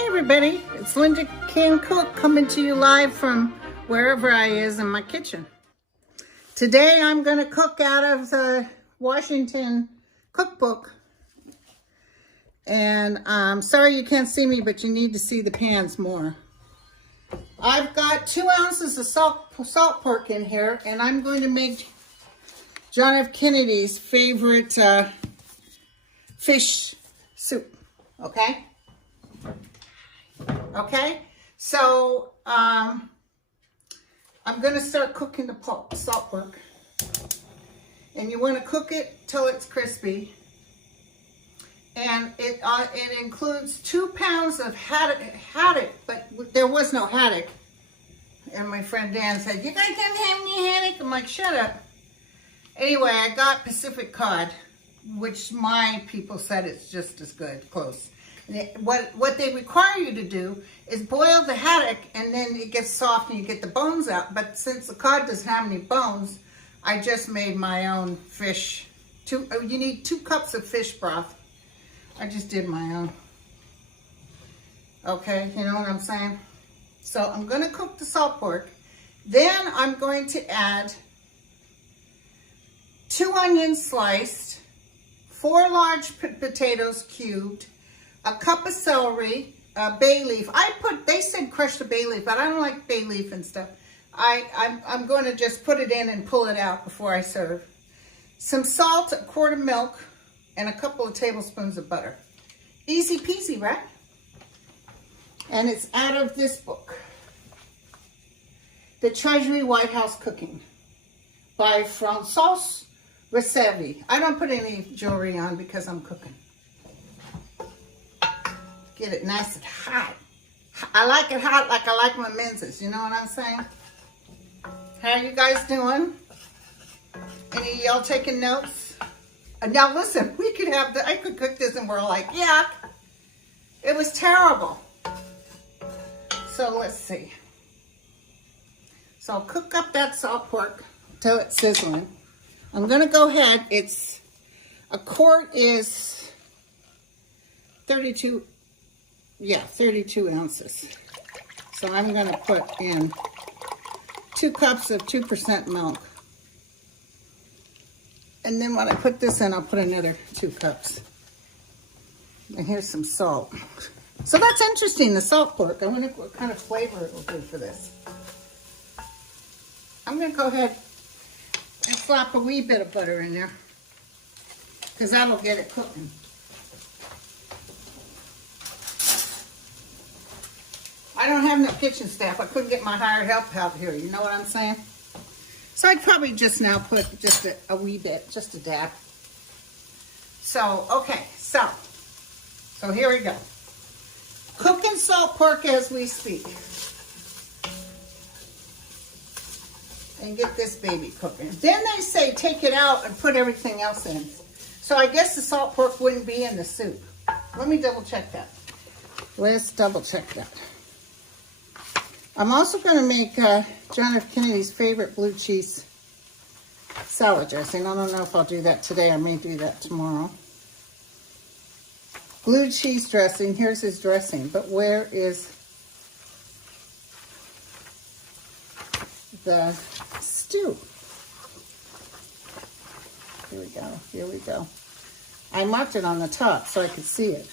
Hey everybody, it's Linda Can Cook coming to you live from wherever I is in my kitchen. Today I'm going to cook out of the Washington cookbook. And I'm sorry you can't see me, but you need to see the pans more. I've got 2 ounces of salt pork in here, and I'm going to make John F. Kennedy's favorite fish soup, okay? Okay, so I'm going to start cooking the salt pork. And you want to cook it till it's crispy. And it includes 2 pounds of haddock, but there was no haddock. And my friend Dan said, "You guys don't have any haddock?" I'm like, "Shut up." Anyway, I got Pacific cod, which my people said it's just as good, close. What they require you to do is boil the haddock, and then it gets soft and you get the bones out. But since the cod doesn't have any bones, I just made my own fish. You need 2 cups of fish broth. I just did my own. Okay, you know what I'm saying? So I'm going to cook the salt pork. Then I'm going to add 2 onions sliced, 4 large potatoes cubed, a cup of celery, bayleaf. They said crush the bayleaf, but I don't like bayleaf and stuff. I'm going to just put it in and pull it out before I serve. Some salt, a quart of milk, and a couple of tablespoons of butter. Easy peasy, right? And it's out of this book, The Treasury White House Cooking by François Resevi. I don't put any jewelry on because I'm cooking. Get it nice and hot. I like it hot like I like my menses. You know what I'm saying? How you guys doing? Any of y'all taking notes? Now listen, I could cook this and we're like, yuck. It was terrible. So let's see. So I'll cook up that salt pork till it's sizzling. I'm gonna go ahead. A quart is 32 ounces. So I'm gonna put in 2 cups of 2% milk. And then when I put this in, I'll put another 2 cups. And here's some salt. So that's interesting, the salt pork. I wonder what kind of flavor it will do for this. I'm going to go ahead and slap a wee bit of butter in there, because that'll get it cooking. I don't have no kitchen staff. I couldn't get my hired help out here. You know what I'm saying? So I'd probably just now put just a wee bit, just a dab. So, okay, so here we go. Cooking salt pork as we speak. And get this baby cooking. Then they say take it out and put everything else in. So I guess the salt pork wouldn't be in the soup. Let me double check that. Let's double check that. I'm also going to make John F. Kennedy's favorite blue cheese salad dressing. I don't know if I'll do that today. I may do that tomorrow. Blue cheese dressing. Here's his dressing. But where is the stew? Here we go. Here we go. I marked it on the top so I could see it.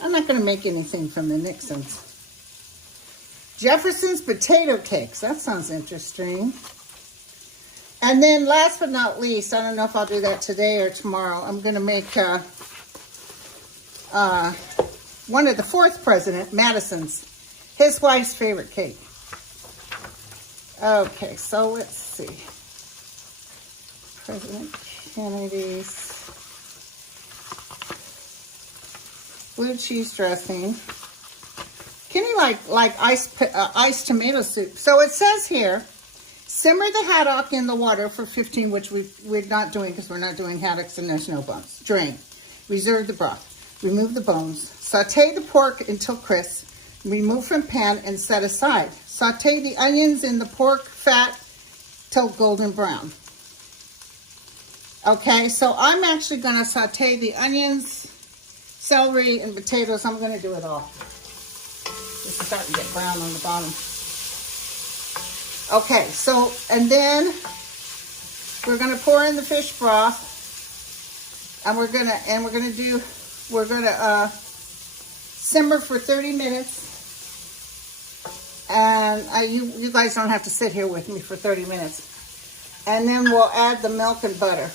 I'm not going to make anything from the Nixons. Jefferson's potato cakes. That sounds interesting. And then last but not least, I don't know if I'll do that today or tomorrow, I'm going to make one of the 4th president, Madison's, his wife's favorite cake. Okay, so let's see. President Kennedy's blue cheese dressing. Kenny like iced tomato soup. So it says here, simmer the haddock in the water for 15, which we're not doing because we're not doing haddocks and there's no bones. Drain. Reserve the broth. Remove the bones. Sauté the pork until crisp. Remove from pan and set aside. Sauté the onions in the pork fat till golden brown. Okay, so I'm actually going to sauté the onions celery and potatoes, I'm going to do it all. This is starting to get brown on the bottom. Okay, so, and then we're going to pour in the fish broth. And we're going to simmer for 30 minutes. And you guys don't have to sit here with me for 30 minutes. And then we'll add the milk and butter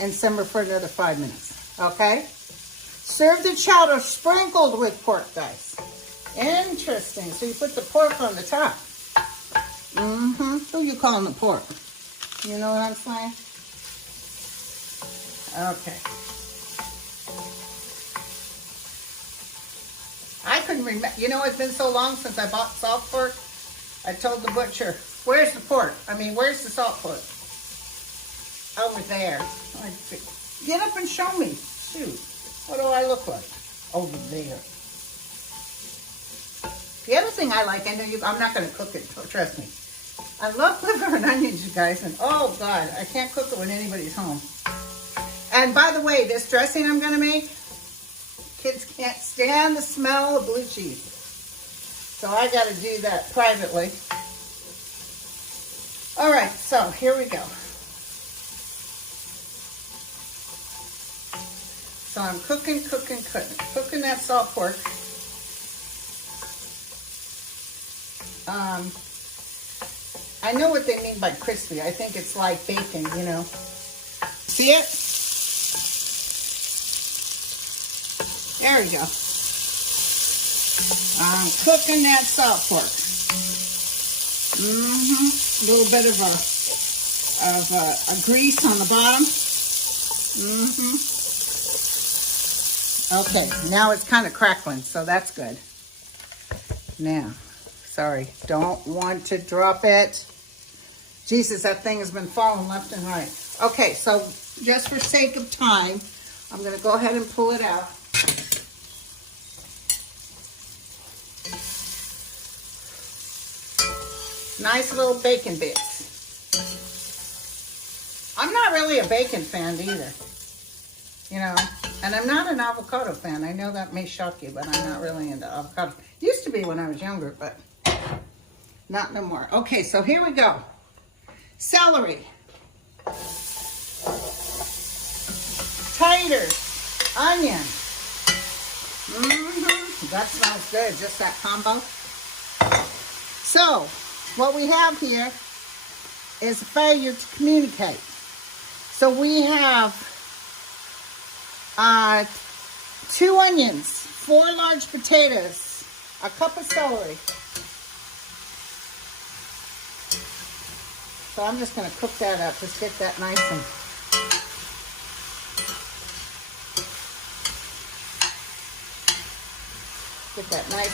and simmer for another 5 minutes. Okay? Serve the chowder sprinkled with pork dice. Interesting. So you put the pork on the top. Who you calling the pork? You know what I'm saying? Okay. I couldn't remember. You know, it's been so long since I bought salt pork. I told the butcher, where's the pork? I mean, where's the salt pork? Over there. Get up and show me. Shoot. What do I look like? Over there. The other thing I like, I know I'm not going to cook it, trust me. I love liver and onions, you guys, and oh God, I can't cook it when anybody's home. And by the way, this dressing I'm going to make, kids can't stand the smell of blue cheese. So I got to do that privately. All right, so here we go. So I'm cooking that salt pork. I know what they mean by crispy. I think it's like bacon, you know. See it? There we go. I'm cooking that salt pork. A little bit of a grease on the bottom. Okay, now it's kind of crackling, so that's good. Now, sorry, don't want to drop it. Jesus, that thing has been falling left and right. Okay, so just for sake of time, I'm going to go ahead and pull it out. Nice little bacon bits. I'm not really a bacon fan either, you know, and I'm not an avocado fan. I know that may shock you, but I'm not really into avocado. Used to be when I was younger, but not no more. Okay, so here we go. Celery. Taters. Onion. That smells good, just that combo. So, what we have here is a failure to communicate. So we have 2 onions, 4 large potatoes, a cup of celery. So I'm just going to cook that up, just get that nice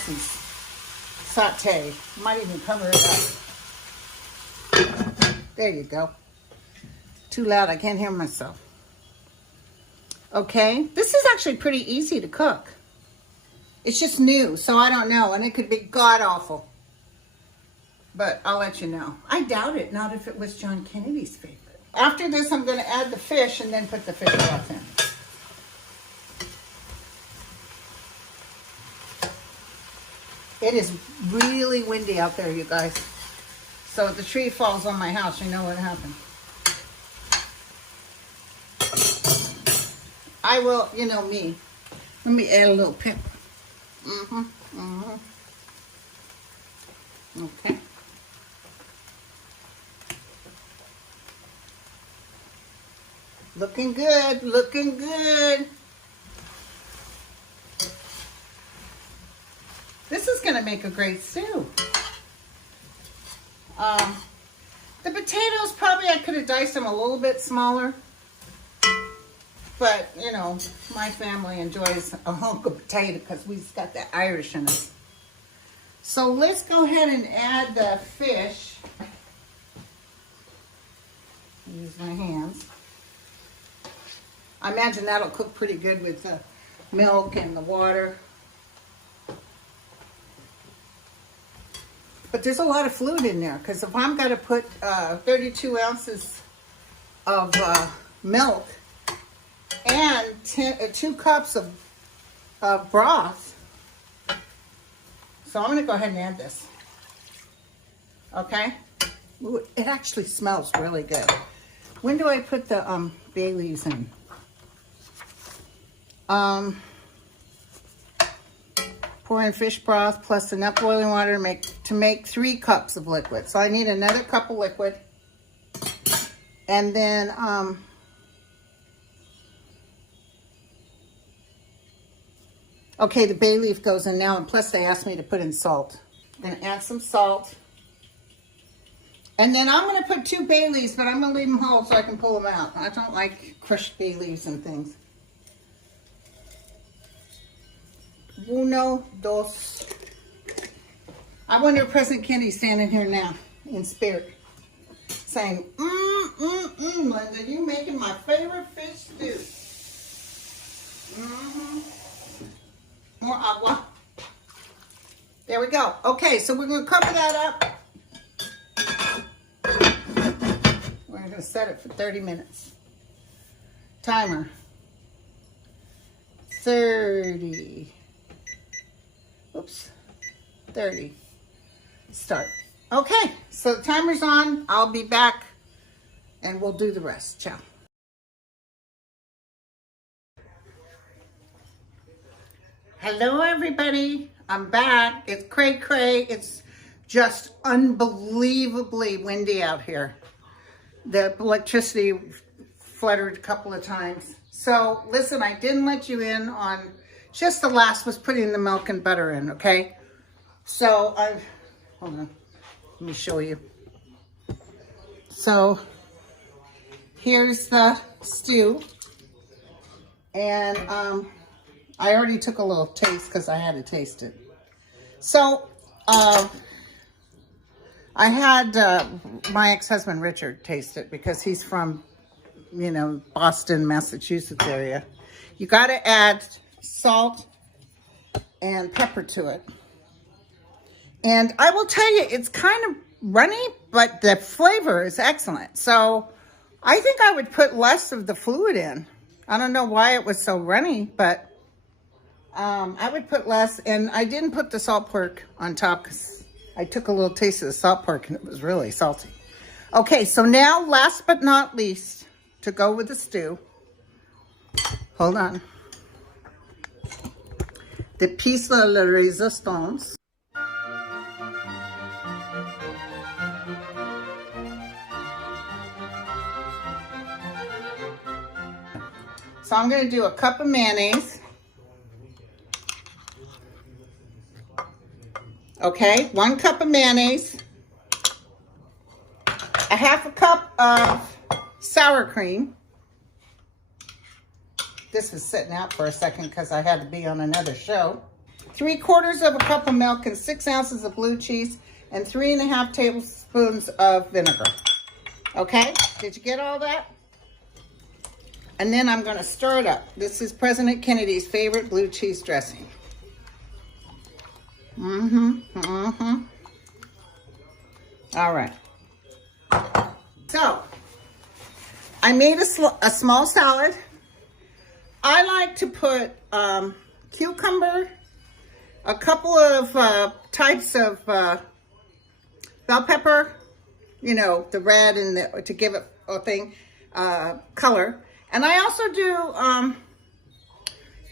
and sauteed. Might even cover it up. There you go. Too loud, I can't hear myself. Okay, this is actually pretty easy to cook. It's just new, so I don't know, and it could be god-awful. But I'll let you know. I doubt it, not if it was John Kennedy's favorite. After this, I'm going to add the fish and then put the fish broth in. It is really windy out there, you guys. So if the tree falls on my house, you know what happened. I will, you know me. Let me add a little pepper. Okay. Looking good, looking good. This is going to make a great stew. The potatoes, probably I could have diced them a little bit smaller. But, you know, my family enjoys a hunk of potato because we've got that Irish in us. So let's go ahead and add the fish. Use my hands. I imagine that'll cook pretty good with the milk and the water. But there's a lot of fluid in there because if I'm going to put 32 ounces of milk and 2 cups of of broth. So I'm going to go ahead and add this. Okay? Ooh, it actually smells really good. When do I put the bay leaves in? Pour in fish broth plus enough boiling water to make 3 cups of liquid. So I need another cup of liquid. And then okay, the bay leaf goes in now, and plus they asked me to put in salt. I'm gonna add some salt. And then I'm gonna put 2 bay leaves, but I'm gonna leave them whole so I can pull them out. I don't like crushed bay leaves and things. Uno, dos. I wonder if President Kennedy's standing here now in spirit saying, Linda, you making my favorite fish stew. More agua. There we go. Okay, so we're going to cover that up. We're going to set it for 30 minutes. Timer. 30. Oops. 30. Start. Okay, so the timer's on. I'll be back and we'll do the rest. Ciao. Hello, everybody. I'm back. It's cray cray. It's just unbelievably windy out here. The electricity fluttered a couple of times. So listen, I didn't let you in on just the last was putting the milk and butter in, okay? So hold on, let me show you. So here's the stew. And I already took a little taste because I had to taste it. So I had my ex-husband Richard taste it because he's from, you know, Boston, Massachusetts area. You got to add salt and pepper to it. And I will tell you, it's kind of runny, but the flavor is excellent. So I think I would put less of the fluid in. I don't know why it was so runny, but I would put less. And I didn't put the salt pork on top because I took a little taste of the salt pork and it was really salty. Okay, so now last but not least, to go with the stew, hold on. The piece de la résistance. So I'm going to do a cup of mayonnaise. Okay, 1 cup of mayonnaise. A half a cup of sour cream. This was sitting out for a second because I had to be on another show. 3/4 of a cup of milk and 6 ounces of blue cheese and 3½ tablespoons of vinegar. Okay, did you get all that? And then I'm going to stir it up. This is President Kennedy's favorite blue cheese dressing. All right. So, I made a small salad. I like to put cucumber, a couple of types of bell pepper, you know, the red and to give it a thing, color. And I also do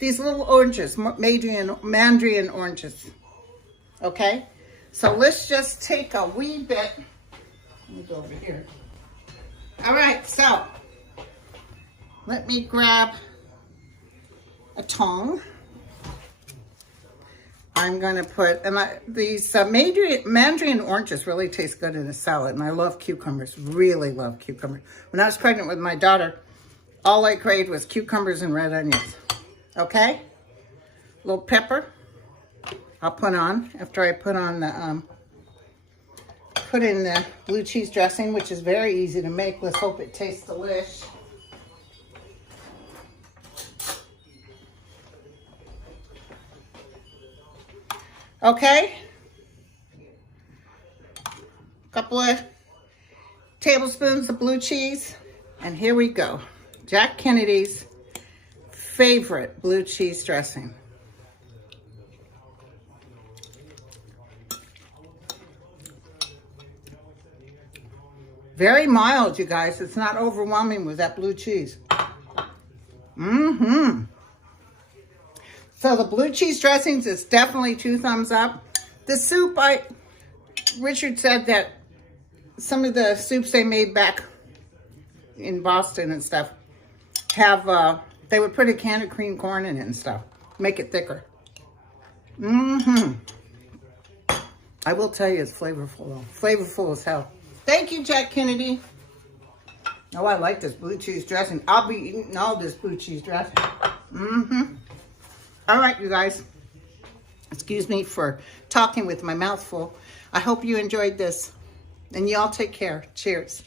these little oranges, mandarin oranges. Okay, so let's just take a wee bit. Let me go over here. All right, so let me grab a tongue. I'm going to put, these mandarin oranges really taste good in a salad, and I love cucumbers, really love cucumbers. When I was pregnant with my daughter, all I craved was cucumbers and red onions. Okay, a little pepper. I'll put on after I put on the put in the blue cheese dressing, which is very easy to make. Let's hope it tastes delish. Okay, a couple of tablespoons of blue cheese, and here we go. Jack Kennedy's favorite blue cheese dressing. Very mild, you guys. It's not overwhelming with that blue cheese. So the blue cheese dressings is definitely 2 thumbs up. The soup, Richard said that some of the soups they made back in Boston and stuff have, they would put a can of cream corn in it and stuff. Make it thicker. I will tell you, it's flavorful though. Flavorful as hell. Thank you, Jack Kennedy. Oh, I like this blue cheese dressing. I'll be eating all this blue cheese dressing. All right, you guys. Excuse me for talking with my mouth full. I hope you enjoyed this. And y'all take care. Cheers.